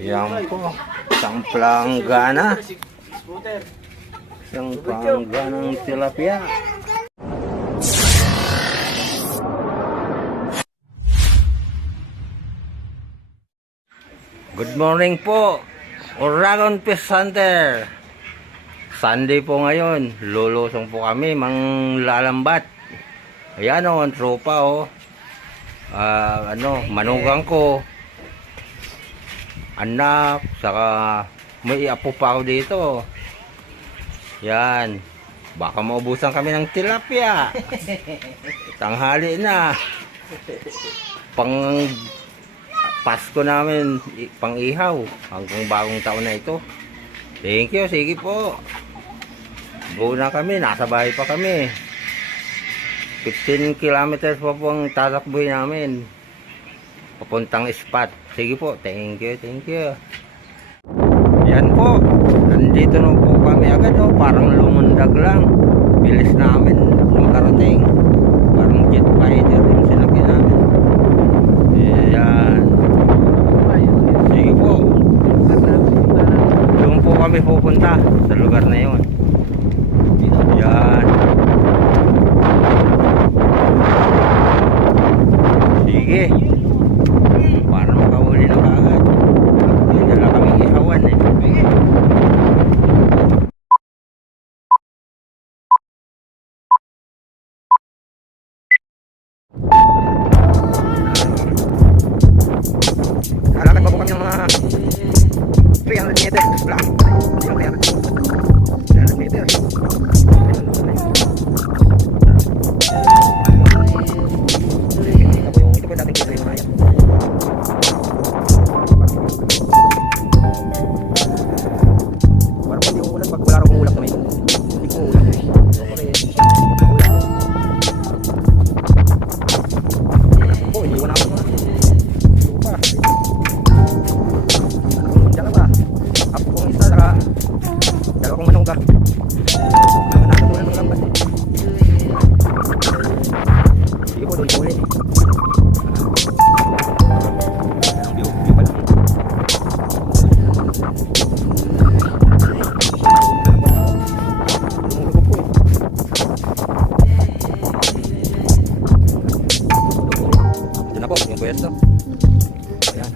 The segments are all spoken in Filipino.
Yan po. Isang planggana. Isang plangganang tilapia. Good morning po, Oragon Fish Hunter. Sunday po ngayon, lulusong po kami, manglalambat. Ayan o, ang tropa o. Manugang ko. Anak, saka may apo pa ako dito. Yan. Baka maubusan kami ng tilapia. Tanghali na. Pang Pasko namin, pang ihaw. Hanggang bagong taon na ito. Thank you, sige po. Go na kami, nasa bahay pa kami. 15 kilometers pa po ang tatakboy namin. Papuntang spot. Sige po, thank you, thank you. Yan po, nandito na po kami agad o. Parang lumundag lang. Bilis namin makarating. Parang jet fighter yung sinakyan namin. Yan. Sige po. Doon po kami pupunta sa lugar na yun. Yan. Sige. Para makahuli na kaagad. Hindi na kami ihawan eh. Lalakad pa po kami ng mga 300 meters lang. 300 meters. Ito po dating kita yung mga yan. Parang hindi umuulan pag wala akong ulap na may. Hindi ko ulan. Po, hindi ko na ako. Lupa. Diyan ka ba? Apo kong isa, saka dalawa kong manugang. Nakatulan ng lambat eh. Sige po, doon ko ulit. View pala. Ito na po, yung pwesto. Ayan.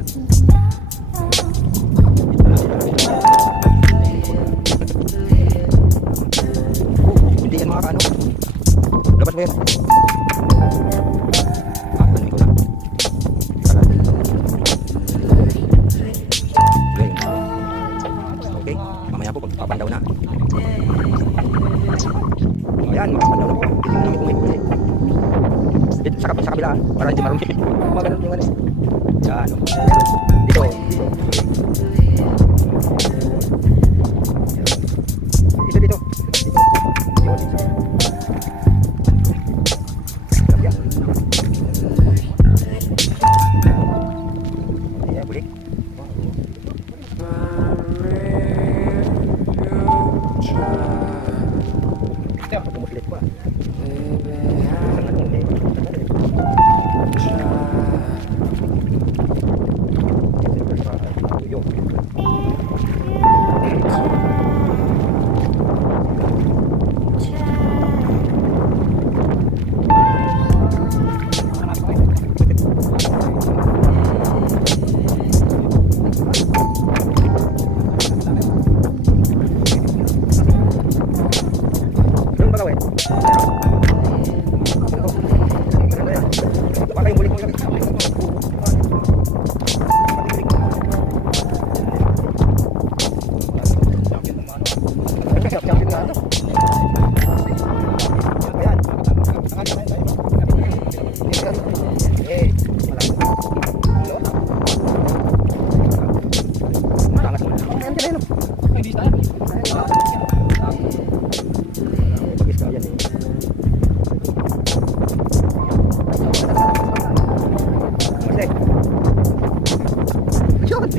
Hindi yan makakaano. Labas mo yan. Ano ko na. Okay. Mamaya po pagpapandaw na. Ayan, makapandaw na po. Tingnan namin kung may huli. Dito sa kabila, para hindi marumi. Maganda yung ano. Yan. Dito. Dito.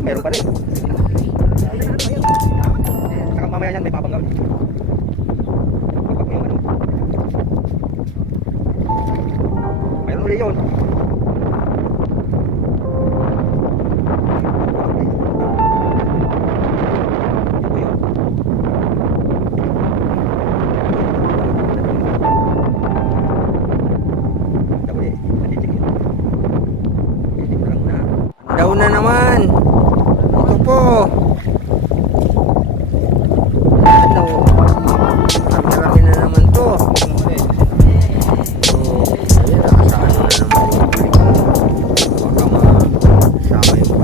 Meron pa rin. Saka mamaya yan may papagaw. Meron ulit yun. na naman. Ito po. Ano? Marami na naman to. So, ayun, nakasaan na naman yung huli ko. Baka masama yung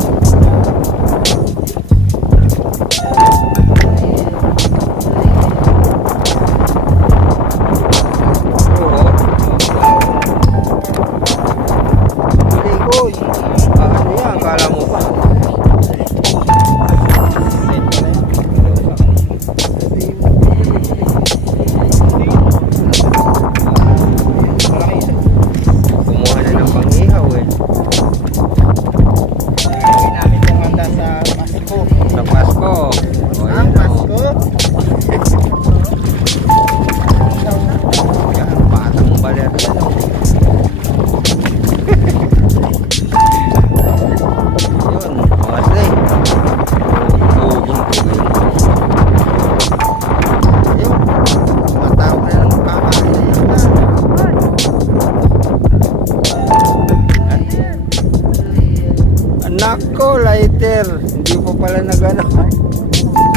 Nako, lighter. Hindi po pala nagano.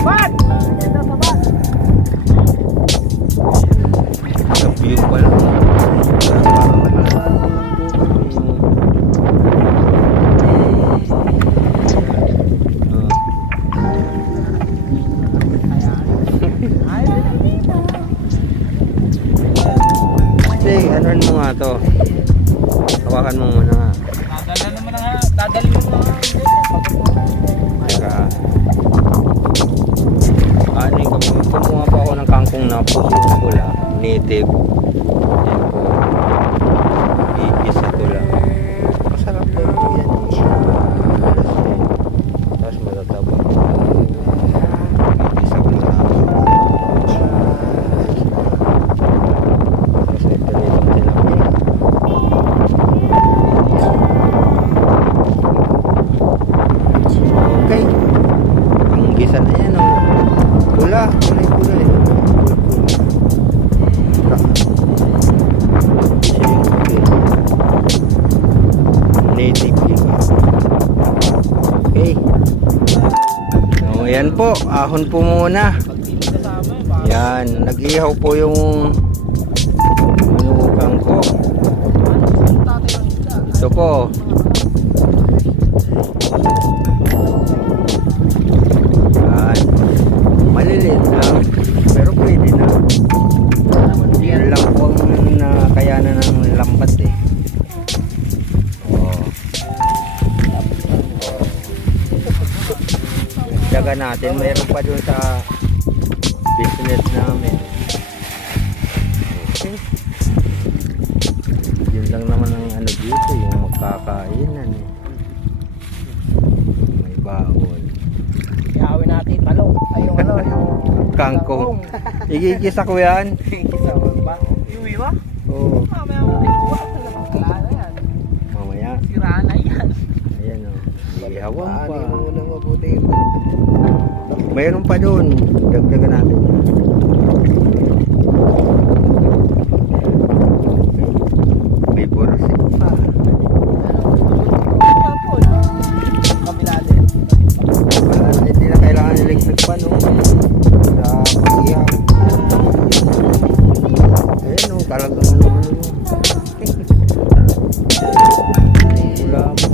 Bat! Sa view pala. Sige, anuan mo nga to. Hawakan mo muna nga. Dadala naman na nga. Dadali mo na nga. Teka. Ano yung kumuha pa ako ng kangkong na pula. Native. Yan po. Igis ito lang. Masarap daw po yan. Tapos matatabang. Igis ako na. Tapos ito nito tinapin. Okay. Ang gisa na yan, oh. Pula. Kulay-kulay. Native yun. Okay. So, yan po. Ahon po muna. Yan. Nag-ihaw po yung manugang ko. Ito po. Yan. Maliliit lang. Pero pwede na. Yan lang po ang nakayanan ng lambat eh. Oh. Daga natin. Mayroon pa dun sa business namin. Okay. Yun lang naman ang ano dito. Yung magkakainan eh. May baon. Ihawin natin talong. Ay, yung ano, yung Kangkong. Igigisa ko yan. Kisawag ba? Iuwi ba? Oo. Mamaya mo tinuwa. Wala na yan. Mamaya. Siraan na yan. Ayan o. Ihawan pa. Paano mo na mabuti yun? Mayroon pa doon. Dagdagan natin yan. May borosik pa. Kabila din. Wala na, hindi na kailangan electric pa no. Sa pag-ihaw. Ayan o. Talagang ano. Wala mo.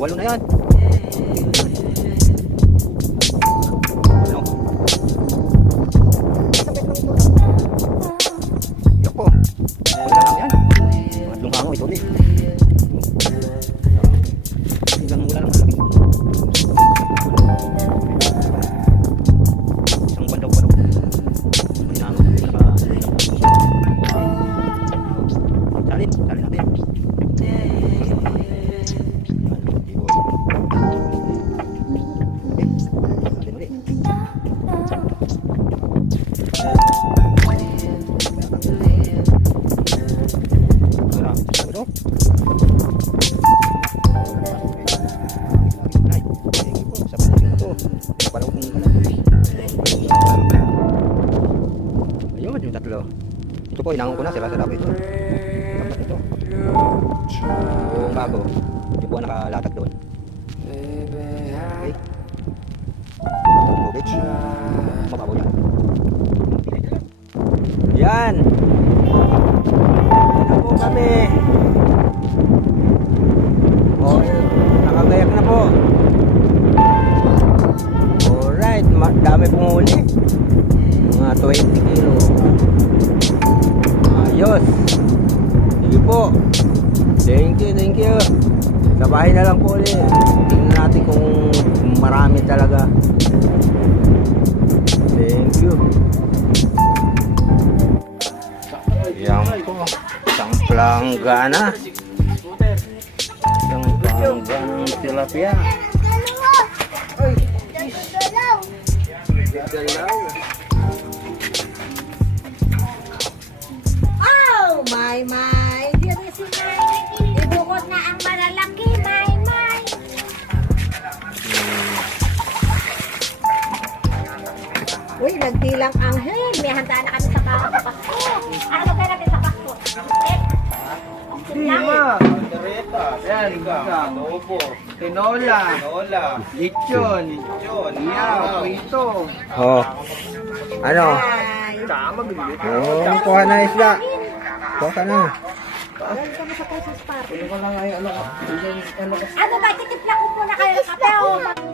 Walo na yan. Ano? Yoko. Wala na yan. Matlong hango ito ulit. Hanggang wala lang malaki. Isang buwan daw pa daw. Hinango. Salin natin. Ayun, yung tatlo. Ito po, inangon ko na, sira-sira po ito. Dapat ito. Yung bago, yung po nakalatag doon. Okay. Tubig. Mababaw yan. Yan. Ito po kami. O, nakagayak na po. Alright, dami pong huli. Mga 20 kilo. Ayos. Sige po. Thank you. Sa bahay na lang po ulit. Tingnan natin kung marami talaga. Thank you. Yan po. Isang planggana. Isang planggana ng tilapia. Oh, my. Here is it. may handaan na kami sa Pasko. Ano ba natin sa Pasko? Di ma. Yan, adobo. Tinola. Lechon. Iyaw, prito. Oh. Ano? Tama, ganito. Oh, ang kuha na isda. Kuha ka na. Galing kami sa Christmas party. Ano ko lang ngayon, ano Ano ba, titipla ko muna kayo ng kape o